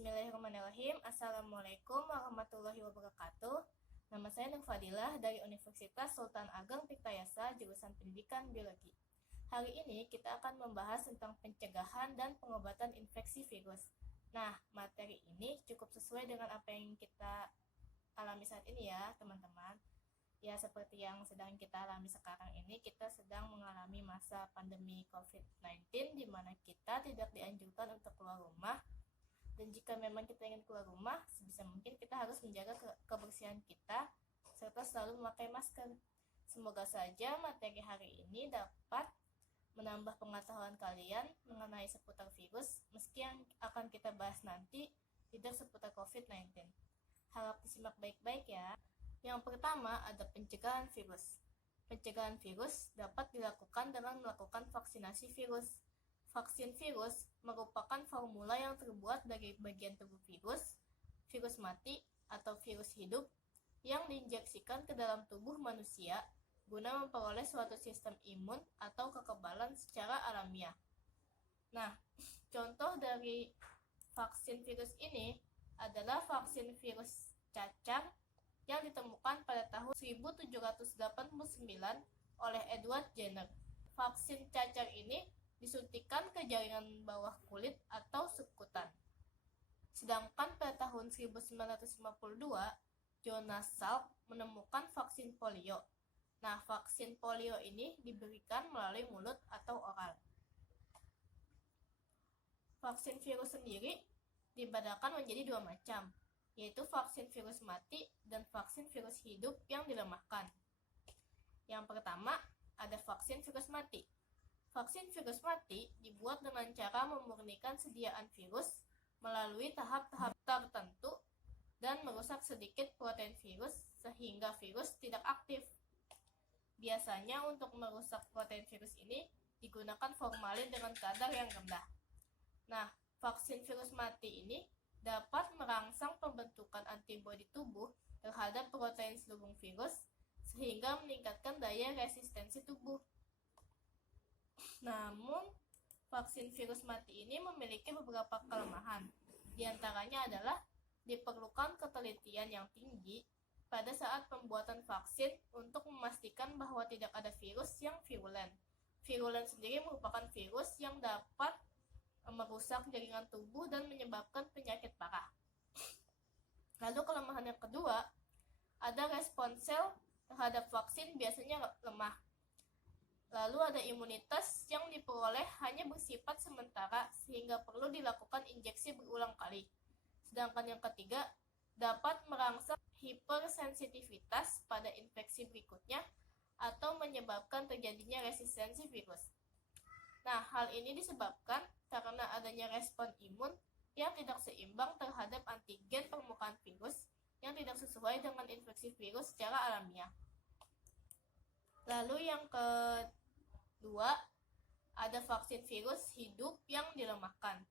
Bismillahirrahmanirrahim. Assalamualaikum warahmatullahi wabarakatuh. Nama saya Nur Fadilah dari Universitas Sultan Ageng Tirtayasa, jurusan Pendidikan Biologi. Hari ini kita akan membahas tentang pencegahan dan pengobatan infeksi virus. Nah, materi ini cukup sesuai dengan apa yang kita alami saat ini ya, teman-teman. Ya, seperti yang sedang kita alami sekarang ini, kita sedang mengalami masa pandemi COVID-19 di mana kita tidak dianjurkan untuk keluar rumah. Dan jika memang kita ingin keluar rumah, sebisa mungkin kita harus menjaga kebersihan kita serta selalu memakai masker. Semoga saja materi hari ini dapat menambah pengetahuan kalian mengenai seputar virus, meski yang akan kita bahas nanti tidak seputar COVID-19. Harap disimak baik-baik ya. Yang pertama ada pencegahan virus. Pencegahan virus dapat dilakukan dengan melakukan vaksinasi virus. Vaksin virus merupakan formula yang terbuat dari bagian tubuh virus mati atau virus hidup yang diinjeksikan ke dalam tubuh manusia guna memperoleh suatu sistem imun atau kekebalan secara alamiah. Nah, contoh dari vaksin virus ini adalah vaksin virus cacar yang ditemukan pada tahun 1789 oleh Edward Jenner. Vaksin cacar ini disuntikan ke jaringan bawah kulit atau subkutan. Sedangkan pada tahun 1952, Jonas Salk menemukan vaksin polio. Nah, vaksin polio ini diberikan melalui mulut atau oral. Vaksin virus sendiri dibedakan menjadi dua macam, yaitu vaksin virus mati dan vaksin virus hidup yang dilemahkan. Yang pertama, ada vaksin virus mati. Vaksin virus mati dibuat dengan cara memurnikan sediaan virus melalui tahap-tahap tertentu dan merusak sedikit protein virus sehingga virus tidak aktif. Biasanya untuk merusak protein virus ini digunakan formalin dengan kadar yang rendah. Nah, vaksin virus mati ini dapat merangsang pembentukan antibodi tubuh terhadap protein selubung virus sehingga meningkatkan daya resistensi tubuh. Namun, vaksin virus mati ini memiliki beberapa kelemahan. Di antaranya adalah diperlukan ketelitian yang tinggi pada saat pembuatan vaksin untuk memastikan bahwa tidak ada virus yang virulen. Virulen sendiri merupakan virus yang dapat merusak jaringan tubuh dan menyebabkan penyakit parah. Lalu kelemahan yang kedua, ada respons sel terhadap vaksin biasanya lemah. Lalu ada imunitas yang diperoleh hanya bersifat sementara sehingga perlu dilakukan injeksi berulang kali. Sedangkan yang ketiga, dapat merangsang hipersensitivitas pada infeksi berikutnya atau menyebabkan terjadinya resistensi virus. Nah, hal ini disebabkan karena adanya respon imun yang tidak seimbang terhadap antigen permukaan virus yang tidak sesuai dengan infeksi virus secara alamiah. Lalu yang kedua, ada vaksin virus hidup yang dilemahkan.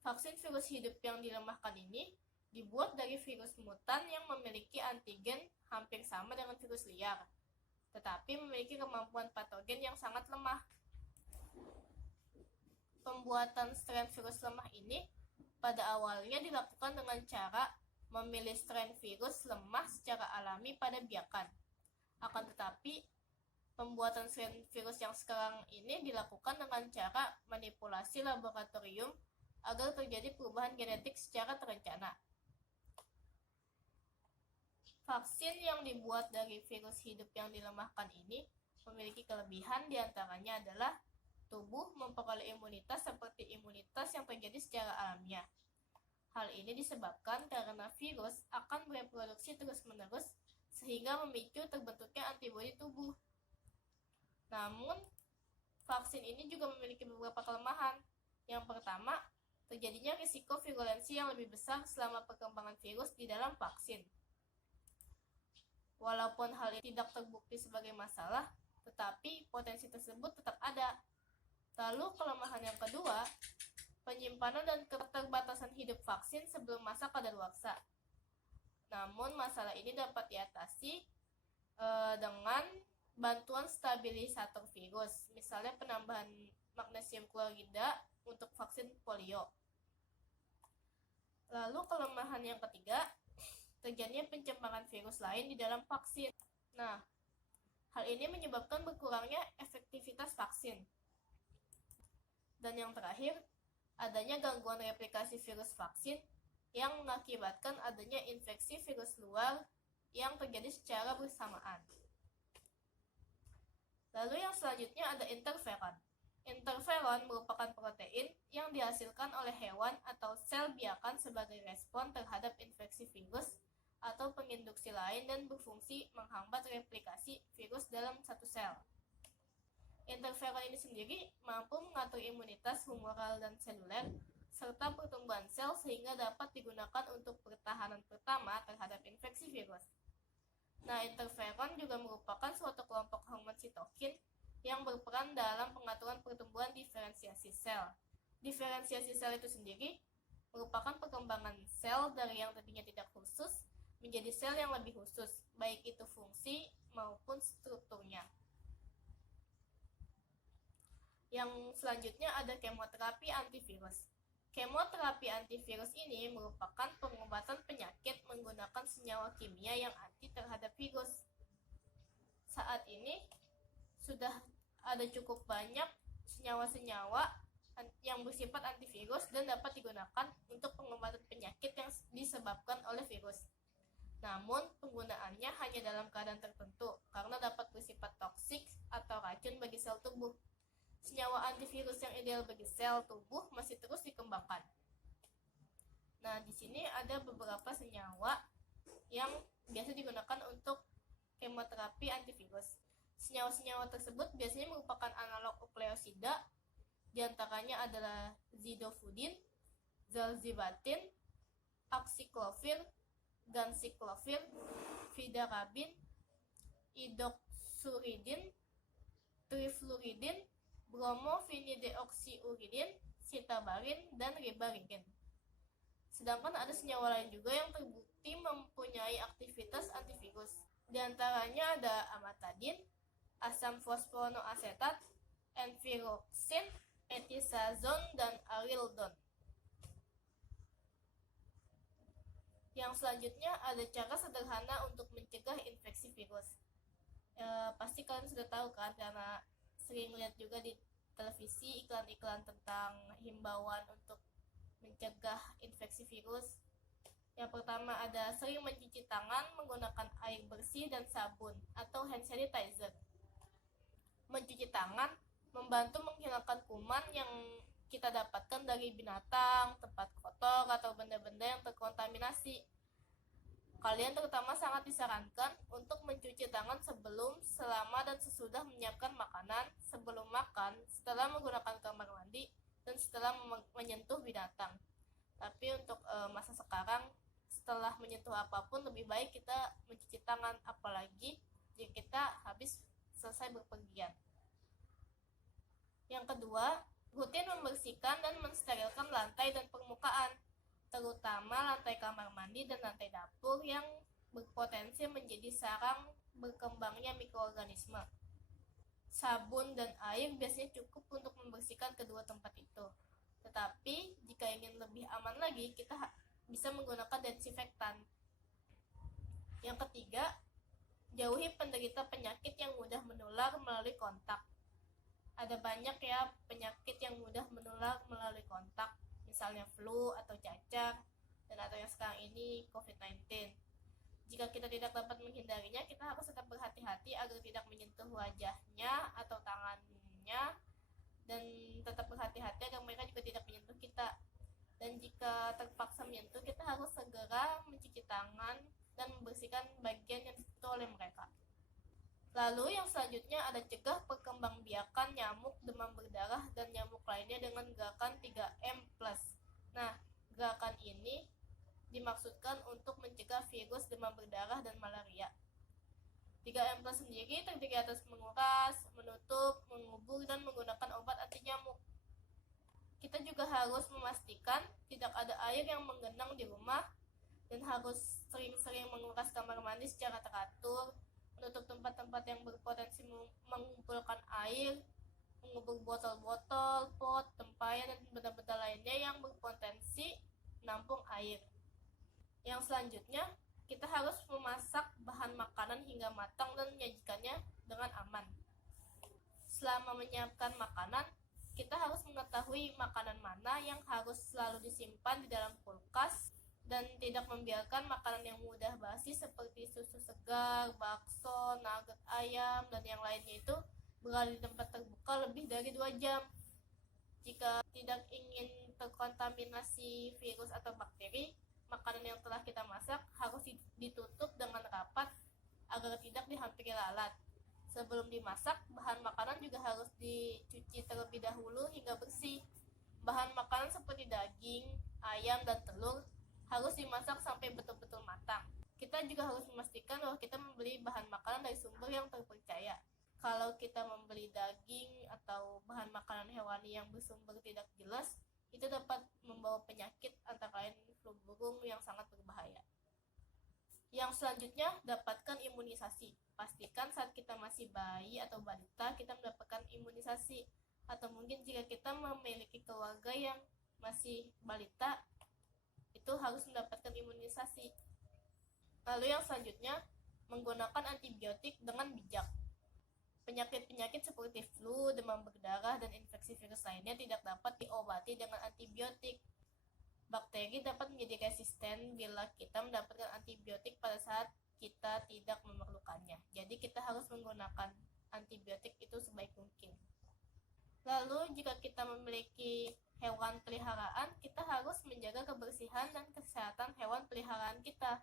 Vaksin virus hidup yang dilemahkan ini dibuat dari virus mutan yang memiliki antigen hampir sama dengan virus liar, tetapi memiliki kemampuan patogen yang sangat lemah. Pembuatan strain virus lemah ini pada awalnya dilakukan dengan cara memilih strain virus lemah secara alami pada biakan. Akan tetapi, pembuatan strain virus yang sekarang ini dilakukan dengan cara manipulasi laboratorium agar terjadi perubahan genetik secara terencana. Vaksin yang dibuat dari virus hidup yang dilemahkan ini memiliki kelebihan, diantaranya adalah tubuh memperoleh imunitas seperti imunitas yang terjadi secara alamiah. Hal ini disebabkan karena virus akan bereproduksi terus-menerus sehingga memicu terbentuknya antibodi tubuh. Namun, vaksin ini juga memiliki beberapa kelemahan. Yang pertama, terjadinya risiko virulensi yang lebih besar selama perkembangan virus di dalam vaksin. Walaupun hal ini tidak terbukti sebagai masalah, tetapi potensi tersebut tetap ada. Lalu kelemahan yang kedua, penyimpanan dan keterbatasan hidup vaksin sebelum masa kadaluarsa. Namun masalah ini dapat diatasi dengan bantuan stabilisator virus, misalnya penambahan magnesium klorida untuk vaksin polio. Lalu kelemahan yang ketiga, terjadinya pencemaran virus lain di dalam vaksin. Nah, hal ini menyebabkan berkurangnya efektivitas vaksin. Dan yang terakhir, adanya gangguan replikasi virus vaksin yang mengakibatkan adanya infeksi virus luar yang terjadi secara bersamaan. Lalu yang selanjutnya ada interferon. Interferon merupakan protein yang dihasilkan oleh hewan atau sel biakan sebagai respon terhadap infeksi virus atau penginduksi lain dan berfungsi menghambat replikasi virus dalam satu sel. Interferon ini sendiri mampu mengatur imunitas humoral dan seluler serta pertumbuhan sel sehingga dapat digunakan untuk pertahanan pertama terhadap infeksi virus. Nah, interferon juga merupakan suatu kelompok hormon sitokin yang berperan dalam pengaturan pertumbuhan diferensiasi sel. Diferensiasi sel itu sendiri merupakan perkembangan sel dari yang tadinya tidak khusus menjadi sel yang lebih khusus, baik itu fungsi maupun strukturnya. Yang selanjutnya ada kemoterapi antivirus. Kemoterapi antivirus ini merupakan pengobatan penyakit menggunakan senyawa kimia yang anti terhadap virus. Saat ini sudah ada cukup banyak senyawa-senyawa yang bersifat antivirus dan dapat digunakan untuk pengobatan penyakit yang disebabkan oleh virus. Namun, penggunaannya hanya dalam keadaan tertentu karena dapat bersifat toksik atau racun bagi sel tubuh. Senyawa antivirus yang ideal bagi sel tubuh masih terus dikembangkan. Nah, di sini ada beberapa senyawa yang biasa digunakan untuk kemoterapi antivirus. Senyawa-senyawa tersebut biasanya merupakan analog nukleosida, diantaranya adalah zidofudin, zalzibatin, acyclovir, ganciclovir, vidarabin, idoxuridin, trifluridin, bromofinideoxyuridin, sitabarin, dan ribavirin. Sedangkan ada senyawa lain juga yang terbukti mempunyai aktivitas antivirus. Di antaranya ada amatadin, asam fosfonoasetat, enviroxin, etiazon, dan arildon. Yang selanjutnya ada cara sederhana untuk mencegah infeksi virus. Pasti kalian sudah tahu kan, karena sering lihat juga di televisi iklan-iklan tentang himbauan untuk mencegah infeksi virus. Yang pertama ada sering mencuci tangan menggunakan air bersih dan sabun atau hand sanitizer. Mencuci tangan membantu menghilangkan kuman yang kita dapatkan dari binatang, tempat kotor, atau benda-benda yang terkontaminasi. Kalian terutama sangat disarankan untuk mencuci tangan sebelum, selama, dan sesudah menyiapkan makanan, sebelum makan, setelah menggunakan kamar mandi, dan setelah menyentuh binatang. Tapi untuk masa sekarang, setelah menyentuh apapun, lebih baik kita mencuci tangan, apalagi jika kita habis selesai berpergian. Yang kedua, rutin membersihkan dan mensterilkan lantai dan permukaan, terutama lantai kamar mandi dan lantai dapur yang berpotensi menjadi sarang berkembangnya mikroorganisme. Sabun dan air biasanya cukup untuk membersihkan kedua tempat itu. Tetapi, jika ingin lebih aman lagi, kita bisa menggunakan desinfektan. Yang ketiga, jauhi penderita penyakit yang mudah menular melalui kontak. Ada banyak ya penyakit yang mudah menular melalui kontak, misalnya flu atau cacar, dan atau yang sekarang ini COVID-19. Jika kita tidak dapat menghindarinya, kita harus tetap berhati-hati agar tidak menyentuh wajahnya atau tangannya, dan tetap berhati-hati agar mereka juga tidak menyentuh kita. Dan jika terpaksa menyentuh, kita harus segera mencuci tangan dan membersihkan bagian yang disentuh oleh mereka. Lalu yang selanjutnya ada cegah perkembangbiakan nyamuk demam berdarah dan nyamuk lainnya dengan gerakan 3M+. Nah, gerakan ini dimaksudkan untuk mencegah virus demam berdarah dan malaria. 3M+ sendiri terdiri atas menguras, menutup, mengubur, dan menggunakan obat anti nyamuk. Kita juga harus memastikan tidak ada air yang menggenang di rumah dan harus sering-sering menguras kamar mandi secara teratur, menutup tempat-tempat yang berpotensi mengumpulkan air, mengubur botol-botol, pot, tempayan, dan benda-benda lainnya yang berpotensi menampung air. Yang selanjutnya, kita harus memasak bahan makanan hingga matang dan menyajikannya dengan aman. Selama menyiapkan makanan, kita harus mengetahui makanan mana yang harus selalu disimpan di dalam kulkas dan tidak membiarkan makanan yang mudah basi seperti susu segar, bakso, nugget ayam, dan yang lainnya itu berada di tempat terbuka lebih dari 2 jam. Jika tidak ingin terkontaminasi virus atau bakteri, makanan yang telah kita masak harus ditutup dengan rapat agar tidak dihampiri lalat. Sebelum dimasak, bahan makanan juga harus dicuci terlebih dahulu hingga bersih. Bahan makanan seperti daging, ayam, dan telur harus dimasak sampai betul-betul matang. Kita juga harus memastikan bahwa kita membeli bahan makanan dari sumber yang terpercaya. Kalau kita membeli daging atau bahan makanan hewani yang bersumber tidak jelas, itu dapat membawa penyakit antara lain flu burung yang sangat berbahaya. Yang selanjutnya, dapatkan imunisasi. Pastikan saat kita masih bayi atau balita, kita mendapatkan imunisasi. Atau mungkin jika kita memiliki keluarga yang masih balita, itu harus mendapatkan imunisasi. Lalu yang selanjutnya, menggunakan antibiotik dengan bijak. Penyakit-penyakit seperti flu, demam berdarah, dan infeksi virus lainnya tidak dapat diobati dengan antibiotik. Bakteri dapat menjadi resisten bila kita mendapatkan antibiotik pada saat kita tidak memerlukannya. Jadi kita harus menggunakan antibiotik itu sebaik mungkin. Lalu jika kita memiliki hewan peliharaan, kita harus menjaga kebersihan dan kesehatan hewan peliharaan kita.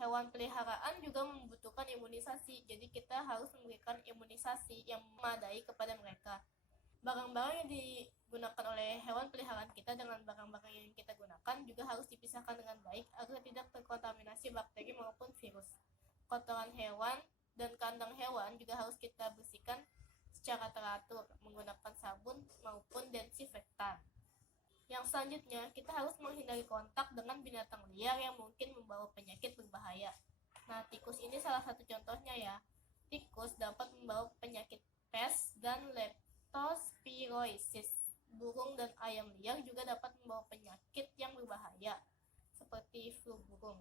Hewan peliharaan juga membutuhkan imunisasi, jadi kita harus memberikan imunisasi yang memadai kepada mereka. Barang-barang yang digunakan oleh hewan peliharaan kita dengan barang-barang yang kita gunakan juga harus dipisahkan dengan baik agar tidak terkontaminasi bakteri maupun virus. Kotoran hewan dan kandang hewan juga harus kita bersihkan secara teratur menggunakan sabun maupun desinfektan. Yang selanjutnya, kita harus menghindari kontak dengan binatang liar yang mungkin membawa penyakit berbahaya. Nah, tikus ini salah satu contohnya ya. Tikus dapat membawa penyakit pes dan leptospirosis. Burung dan ayam liar juga dapat membawa penyakit yang berbahaya, seperti flu burung.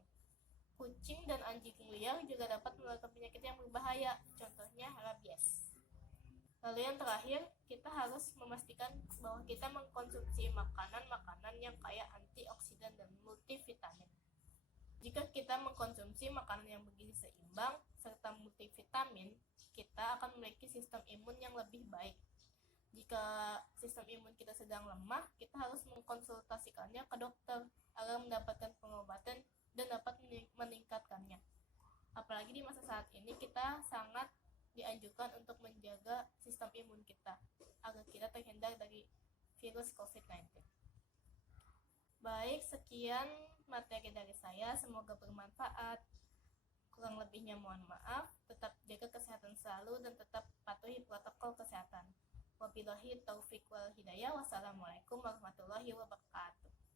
Kucing dan anjing liar juga dapat menularkan penyakit yang berbahaya, contohnya rabies. Lalu yang terakhir, kita harus memastikan bahwa kita mengkonsumsi makanan-makanan yang kaya antioksidan dan multivitamin. Jika kita mengkonsumsi makanan yang bergizi seimbang serta multivitamin, kita akan memiliki sistem imun yang lebih baik. Jika sistem imun kita sedang lemah, kita harus mengkonsultasikannya ke dokter agar mendapatkan pengobatan dan dapat meningkatkannya. Apalagi di masa saat ini, kita sangat dianjurkan untuk menjaga sistem imun kita agar kita terhindar dari virus COVID-19. Baik, sekian materi dari saya, semoga bermanfaat. Kurang lebihnya mohon maaf, tetap jaga kesehatan selalu dan tetap patuhi protokol kesehatan. Wabillahi taufiq wal hidayah. Wassalamualaikum warahmatullahi wabarakatuh.